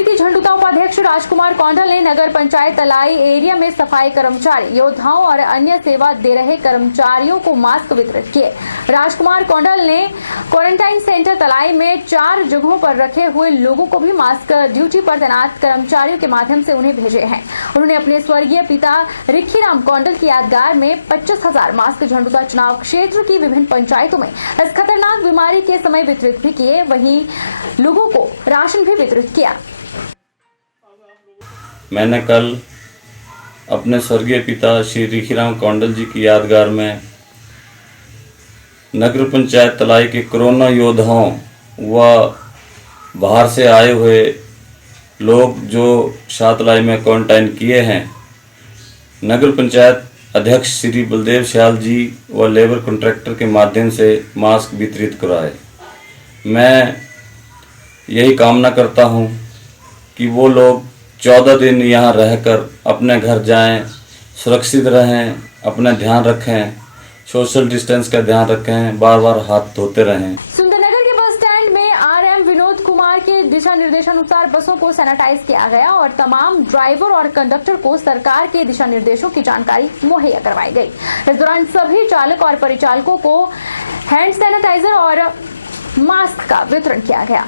समिति झंडुता उपाध्यक्ष राजकुमार कौंडल ने नगर पंचायत तलाई एरिया में सफाई कर्मचारी, योद्धाओं और अन्य सेवा दे रहे कर्मचारियों को मास्क वितरित किए। राजकुमार कौंडल ने क्वारंटाइन सेंटर तलाई में 4 जगहों पर रखे हुए लोगों को भी मास्क ड्यूटी पर तैनात कर्मचारियों के माध्यम से उन्हें भेजे हैं। उन्होंने अपने स्वर्गीय पिता रिखीराम कौंडल की यादगार में 25,000 मास्क झंडुता चुनाव क्षेत्र की विभिन्न पंचायतों में इस खतरनाक बीमारी के समय वितरित भी किए। वहीं लोगों को राशन भी वितरित किया। मैंने कल अपने स्वर्गीय पिता श्री रिखीराम कौंडल जी की यादगार में नगर पंचायत तलाई के कोरोना योद्धाओं व बाहर से आए हुए लोग जो शाहतलाई में क्वारंटाइन किए हैं, नगर पंचायत अध्यक्ष श्री बलदेव श्याल जी व लेबर कॉन्ट्रैक्टर के माध्यम से मास्क वितरित कराए। मैं यही कामना करता हूं कि वो लोग 14 दिन यहाँ रहकर अपने घर जाएं, सुरक्षित रहें, अपना ध्यान रखें, सोशल डिस्टेंस का ध्यान रखें, बार बार हाथ धोते रहें। सुंदरनगर के बस स्टैंड में आरएम विनोद कुमार के दिशा निर्देशानुसार बसों को सैनिटाइज किया गया और तमाम ड्राइवर और कंडक्टर को सरकार के दिशा निर्देशों की जानकारी मुहैया करवाई गई। इस दौरान सभी चालक और परिचालकों को हैंड सैनिटाइजर और मास्क का वितरण किया गया।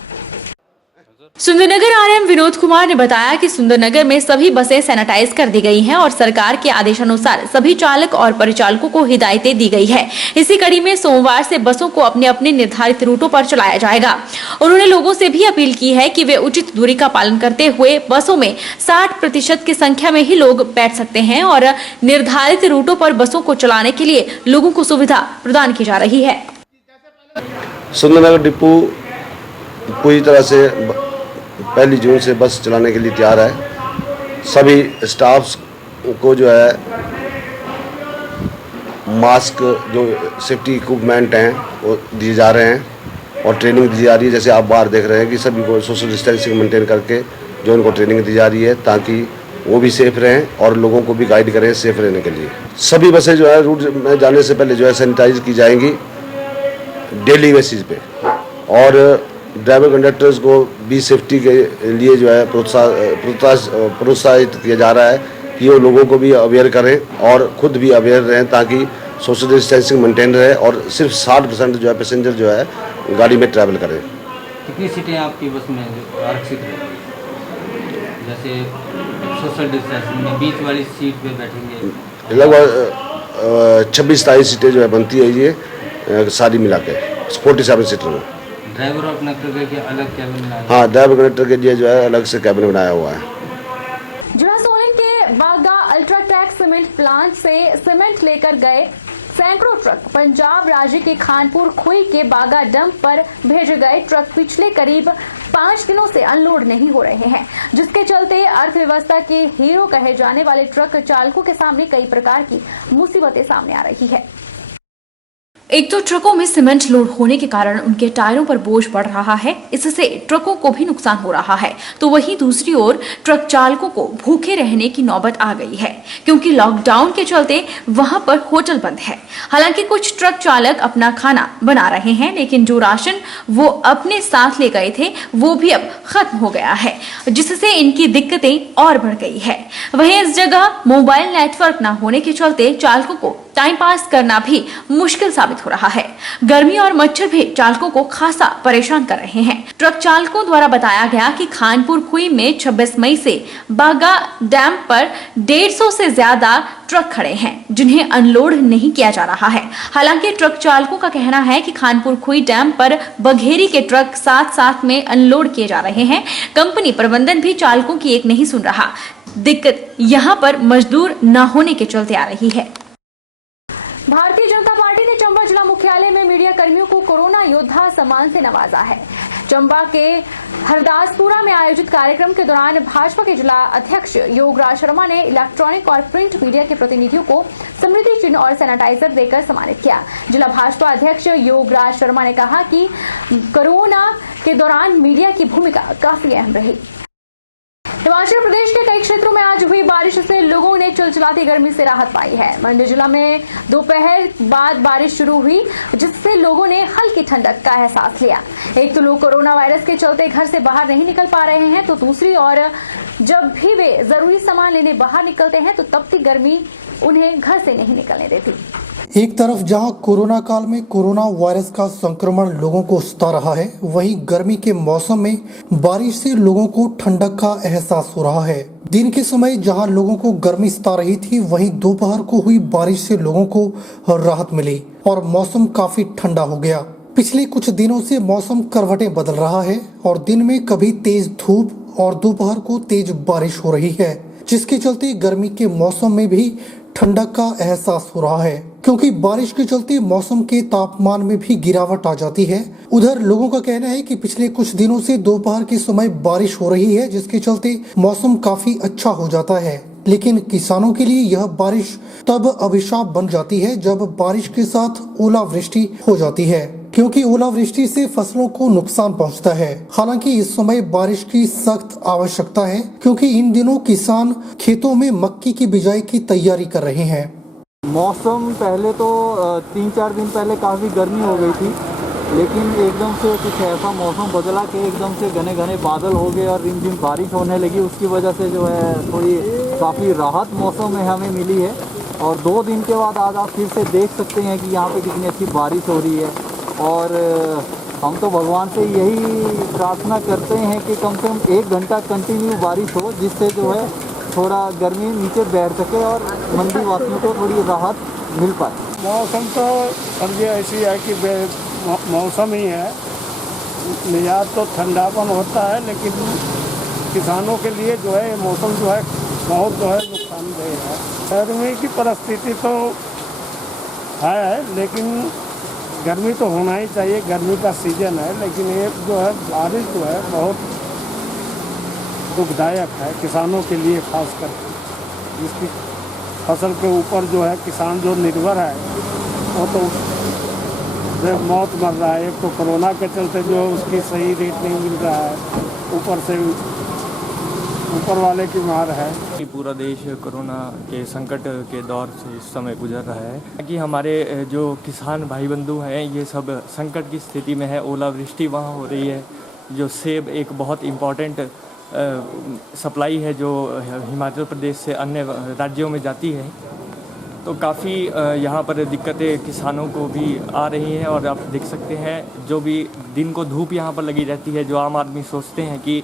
सुंदरनगर आरएम विनोद कुमार ने बताया कि सुंदरनगर में सभी बसें सैनिटाइज कर दी गई हैं और सरकार के आदेशानुसार सभी चालक और परिचालकों को हिदायतें दी गई है। इसी कड़ी में सोमवार से बसों को अपने अपने निर्धारित रूटों पर चलाया जाएगा। उन्होंने लोगों से भी अपील की है कि वे उचित दूरी का पालन करते हुए बसों में 60% की संख्या में ही लोग बैठ सकते हैं और निर्धारित रूटों पर बसों को चलाने के लिए लोगों को सुविधा प्रदान की जा रही है। सुंदरनगर डिपो पूरी तरह से 1 जून से बस चलाने के लिए तैयार है। सभी स्टाफ्स को जो है मास्क, जो सेफ्टी इक्विपमेंट हैं वो दिए जा रहे हैं और ट्रेनिंग दी जा रही है। जैसे आप बाहर देख रहे हैं कि सभी को सोशल डिस्टेंसिंग मेंटेन करके जो उनको ट्रेनिंग दी जा रही है ताकि वो भी सेफ रहें और लोगों को भी गाइड करें सेफ रहने के लिए। सभी बसें जो है रूट में जाने से पहले जो है सैनिटाइज की जाएंगी डेली बेसिस पे और ड्राइवर कंडक्टर्स को भी सेफ्टी के लिए जो है प्रोत्साहित किया जा रहा है कि वो लोगों को भी अवेयर करें और खुद भी अवेयर रहें ताकि सोशल डिस्टेंसिंग मेंटेन रहे और सिर्फ 60% जो है पैसेंजर जो है गाड़ी में ट्रैवल करें। कितनी सीटें आपकी बस में आरक्षित है? जैसे सोशल डिस्टेंसिंग में बीच वाली सीट पे बैठेंगे? लगभग 26-27 सीटें जो है बनती है ये सारी मिला के 47 सीटर में। ड्राइवर और कंडक्टर के अलग कैबिन बनाया? हाँ, ड्राइवर कंडक्टर के लिए जो है अलग से कैबिन बनाया हुआ है। जुड़ा सोलन के बागा अल्ट्राटेक सीमेंट प्लांट से सीमेंट लेकर गए सैकड़ों ट्रक पंजाब राज्य के खानपुर खुई के बागा डंप पर भेजे गए ट्रक पिछले करीब 5 दिनों से अनलोड नहीं हो रहे हैं, जिसके चलते अर्थव्यवस्था के हीरो कहे जाने वाले ट्रक चालकों के सामने कई प्रकार की मुसीबतें सामने आ रही है। एक तो ट्रकों में सीमेंट लोड होने के कारण उनके टायरों पर बोझ बढ़ रहा है, इससे ट्रकों को भी नुकसान हो रहा है। तो वहीं दूसरी ओर ट्रक चालकों को भूखे रहने की नौबत आ गई है क्योंकि लॉकडाउन के चलते वहां पर होटल बंद है। हालांकि कुछ ट्रक चालक अपना खाना बना रहे हैं, लेकिन जो राशन वो अपने साथ ले गए थे वो भी अब खत्म हो गया है, जिससे इनकी दिक्कतें और बढ़ गई है। वहीं इस जगह मोबाइल नेटवर्क न होने के चलते चालकों को टाइम पास करना भी मुश्किल साबित हो रहा है। गर्मी और मच्छर भी चालकों को खासा परेशान कर रहे हैं। ट्रक चालकों द्वारा बताया गया कि खानपुर खुई में 26 मई से बागा डैम पर 150 से ज्यादा ट्रक खड़े हैं जिन्हें अनलोड नहीं किया जा रहा है। हालांकि ट्रक चालकों का कहना है कि खानपुर खुई डैम पर बघेरी के ट्रक साथ साथ में अनलोड किए जा रहे हैं। कंपनी प्रबंधन भी चालकों की एक नहीं सुन रहा। दिक्कत यहाँ पर मजदूर न होने के चलते आ रही है। भारतीय जनता पार्टी ने चंबा जिला मुख्यालय में मीडिया कर्मियों को कोरोना योद्धा सम्मान से नवाजा है। चंबा के हरदासपुरा में आयोजित कार्यक्रम के दौरान भाजपा के जिला अध्यक्ष योगराज शर्मा ने इलेक्ट्रॉनिक और प्रिंट मीडिया के प्रतिनिधियों को स्मृति चिन्ह और सैनिटाइजर देकर सम्मानित किया। जिला भाजपा अध्यक्ष योगराज शर्मा ने कहा कि कोरोना के दौरान मीडिया की भूमिका काफी अहम रही। हिमाचल प्रदेश के कई क्षेत्रों में आज हुई बारिश से लोगों ने चिलचिलाती गर्मी से राहत पाई है। मंडी जिला में दोपहर बाद बारिश शुरू हुई, जिससे लोगों ने हल्की ठंडक का एहसास लिया। एक तो लोग कोरोना वायरस के चलते घर से बाहर नहीं निकल पा रहे हैं, तो दूसरी ओर जब भी वे जरूरी सामान लेने बाहर निकलते हैं तो तपती गर्मी उन्हें घर से नहीं निकलने देती। एक तरफ जहां कोरोना काल में कोरोना वायरस का संक्रमण लोगों को सता रहा है, वहीं गर्मी के मौसम में बारिश से लोगों को ठंडक का एहसास हो रहा है। दिन के समय जहां लोगों को गर्मी सता रही थी, वहीं दोपहर को हुई बारिश से लोगों को राहत मिली और मौसम काफी ठंडा हो गया। पिछले कुछ दिनों से मौसम करवटें बदल रहा है और दिन में कभी तेज धूप और दोपहर को तेज बारिश हो रही है, जिसके चलते गर्मी के मौसम में भी ठंडक का एहसास हो रहा है, क्योंकि बारिश के चलते मौसम के तापमान में भी गिरावट आ जाती है। उधर लोगों का कहना है कि पिछले कुछ दिनों से दोपहर के समय बारिश हो रही है, जिसके चलते मौसम काफी अच्छा हो जाता है। लेकिन किसानों के लिए यह बारिश तब अभिशाप बन जाती है जब बारिश के साथ ओलावृष्टि हो जाती है, क्योंकि ओलावृष्टि से फसलों को नुकसान पहुंचता है। हालांकि इस समय बारिश की सख्त आवश्यकता है, क्योंकि इन दिनों किसान खेतों में मक्की की बिजाई की तैयारी कर रहे हैं। मौसम पहले तो 3-4 दिन पहले काफ़ी गर्मी हो गई थी, लेकिन एकदम से कुछ ऐसा मौसम बदला कि एकदम से घने घने बादल हो गए और रिमझिम बारिश होने लगी। उसकी वजह से जो है थोड़ी काफ़ी राहत मौसम में हमें मिली है। और 2 दिन के बाद आज आप फिर से देख सकते हैं कि यहाँ पे कितनी अच्छी बारिश हो रही है। और हम तो भगवान से यही प्रार्थना करते हैं कि कम से कम 1 घंटा कंटिन्यू बारिश हो, जिससे जो है थोड़ा गर्मी नीचे बैठ सके और मंडी वासियों को थोड़ी राहत मिल पाए। मौसम तो समझिए ऐसी है कि मौसम ही है, मिजाज तो ठंडापन होता है, लेकिन किसानों के लिए जो है मौसम जो है बहुत जो है नुकसानदेह है। गर्मी की परिस्थिति तो है, लेकिन गर्मी तो होना ही चाहिए, गर्मी का सीजन है। लेकिन ये जो है बारिश जो है बहुत दुखदायक है किसानों के लिए, खास करके जिसकी फसल के ऊपर जो है किसान जो निर्भर है वो तो मौत मर रहा है। एक तो कोरोना के चलते जो उसकी सही रेट नहीं मिल रहा है, ऊपर से ऊपर वाले की मार है। पूरा देश कोरोना के संकट के दौर से इस समय गुजर रहा है कि हमारे जो किसान भाई बंधु हैं ये सब संकट की स्थिति में है। ओलावृष्टि वहाँ हो रही है, जो सेब एक बहुत इम्पॉर्टेंट सप्लाई है जो हिमाचल प्रदेश से अन्य राज्यों में जाती है, तो काफ़ी यहाँ पर दिक्कतें किसानों को भी आ रही हैं। और आप देख सकते हैं जो भी दिन को धूप यहाँ पर लगी रहती है, जो आम आदमी सोचते हैं कि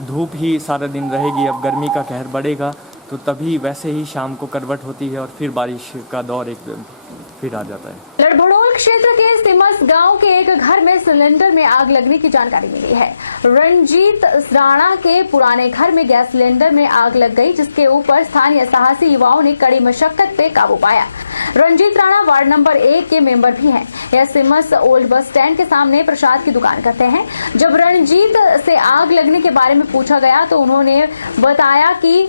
धूप ही सारा दिन रहेगी, अब गर्मी का कहर बढ़ेगा, तो तभी वैसे ही शाम को करवट होती है और फिर बारिश का दौर एक फिर आ जाता है। लड़भड़ोल क्षेत्र के सिमस गांव के एक घर में सिलेंडर में आग लगने की जानकारी मिली है। रणजीत राणा के पुराने घर में गैस सिलेंडर में आग लग गई, जिसके ऊपर स्थानीय साहसी युवाओं ने कड़ी मशक्कत पे काबू पाया। रणजीत राणा वार्ड नंबर 1 के मेंबर भी हैं। यह सिमस ओल्ड बस स्टैंड के सामने प्रसाद की दुकान करते हैं। जब रणजीत से आग लगने के बारे में पूछा गया तो उन्होंने बताया कि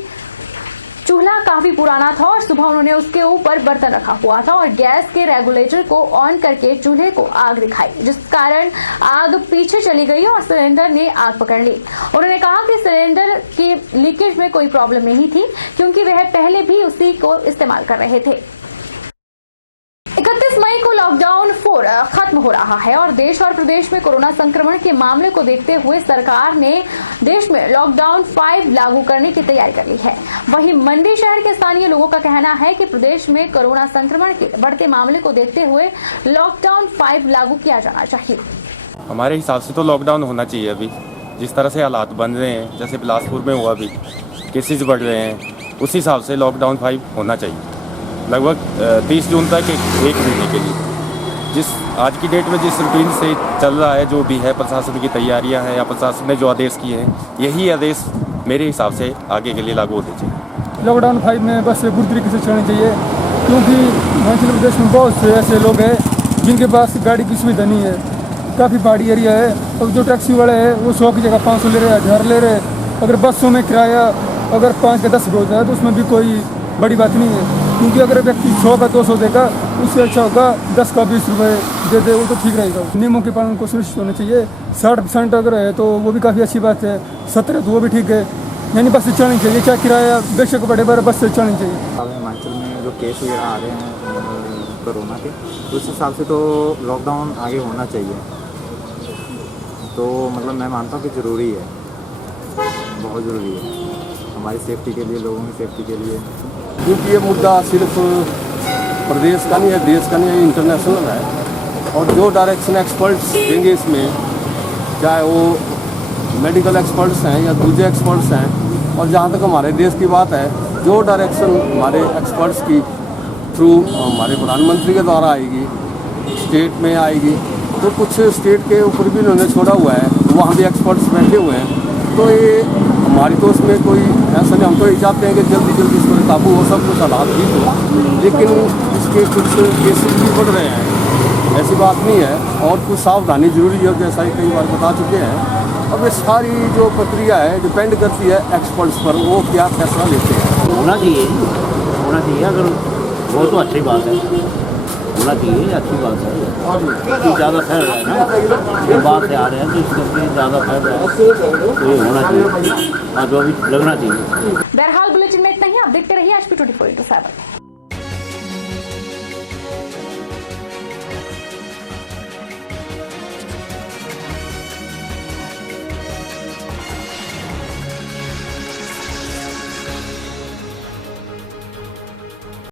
चूल्हा काफी पुराना था और सुबह उन्होंने उसके ऊपर बर्तन रखा हुआ था और गैस के रेगुलेटर को ऑन करके चूल्हे को आग दिखाई, जिस कारण आग पीछे चली गई और सिलेंडर ने आग पकड़ ली। उन्होंने कहा कि सिलेंडर की लीकेज में कोई प्रॉब्लम नहीं थी, क्योंकि वह पहले भी उसी को इस्तेमाल कर रहे थे। 31 मई को लॉकडाउन 4 खत्म हो रहा है और देश और प्रदेश में कोरोना संक्रमण के मामले को देखते हुए सरकार ने देश में लॉकडाउन 5 लागू करने की तैयारी कर ली है। वहीं मंडी शहर के स्थानीय लोगों का कहना है कि प्रदेश में कोरोना संक्रमण के बढ़ते मामले को देखते हुए लॉकडाउन 5 लागू किया जाना चाहिए। हमारे हिसाब से तो लॉकडाउन होना चाहिए। अभी जिस तरह से हालात बन रहे हैं, जैसे बिलासपुर में हुआ, अभी केसेस बढ़ रहे हैं, उस हिसाब से लॉकडाउन 5 होना चाहिए लगभग 30 जून तक एक महीने के लिए। जिस आज की डेट में जिस रूटीन से चल रहा है, जो भी है प्रशासन की तैयारियां हैं या प्रशासन ने जो आदेश किए हैं, यही आदेश मेरे हिसाब से आगे के लिए लागू होने चाहिए। लॉकडाउन 5 में बस बुरी तरीके से चलनी चाहिए, क्योंकि हिमाचल प्रदेश में बहुत से ऐसे लोग हैं जिनके पास गाड़ी की सुविधा नहीं है। काफ़ी पहाड़ी एरिया है और जो टैक्सी वाले हैं वो 100 की जगह 500 ले रहे हैं, 1000 ले रहे हैं। अगर बसों में किराया अगर 5 का 10 होता है तो उसमें भी कोई बड़ी बात नहीं है, क्योंकि अगर व्यक्ति 100 का 200 देगा उससे अच्छा होगा 10 का 20 रुपये दे दे, वो तो ठीक रहेगा। नियमों के पालन को सुनिश्चित होना चाहिए। 60% अगर है तो वो भी काफ़ी अच्छी बात है, 17 तो वो भी ठीक है। यानी बस से चलनी चाहिए, चाहे किराया बेशक बढ़े पर बस से चलनी चाहिए। अब हिमाचल में जो केस वगैरह आ रहे हैं कोरोना के, उस हिसाब से तो लॉकडाउन आगे होना चाहिए। तो मतलब मैं मानता हूँ कि ज़रूरी है, बहुत ज़रूरी है हमारी सेफ्टी के लिए, लोगों की सेफ्टी के लिए। क्योंकि ये मुद्दा सिर्फ प्रदेश का नहीं है, देश का नहीं है, इंटरनेशनल है। और जो डायरेक्शन एक्सपर्ट्स देंगे इसमें, चाहे वो मेडिकल एक्सपर्ट्स हैं या दूसरे एक्सपर्ट्स हैं, और जहाँ तक हमारे देश की बात है, जो डायरेक्शन हमारे एक्सपर्ट्स की थ्रू हमारे प्रधानमंत्री के द्वारा आएगी, स्टेट में आएगी, तो कुछ स्टेट के ऊपर भी उन्होंने छोड़ा हुआ है, वहाँ भी एक्सपर्ट्स बैठे हुए हैं। तो ये हमारी तो उसमें कोई ऐसा नहीं, हम तो ये चाहते हैं कि जल्दी जल्दी इस पर काबू हो, सब कुछ हालात ठीक हो, लेकिन इसके कुछ केसेस भी बढ़ रहे हैं, ऐसी बात नहीं है। और कुछ सावधानी जरूरी है, जैसा ही कई बार बता चुके हैं। अब ये सारी जो प्रक्रिया है डिपेंड करती है एक्सपर्ट्स पर, वो क्या फैसला लेते हैं। होना चाहिए, होना चाहिए, अगर वो तो अच्छी बात है, होना चाहिए, अच्छी बात है। क्योंकि ज़्यादा फैल रहा है ना, बाहर से आ रहे हैं तो इस करके ज़्यादा फैल रहा है, तो ये होना चाहिए और जो अभी लगना चाहिए। बहरहाल बुलेटिन में इतना ही। आप देखते रहिए HP 24/7।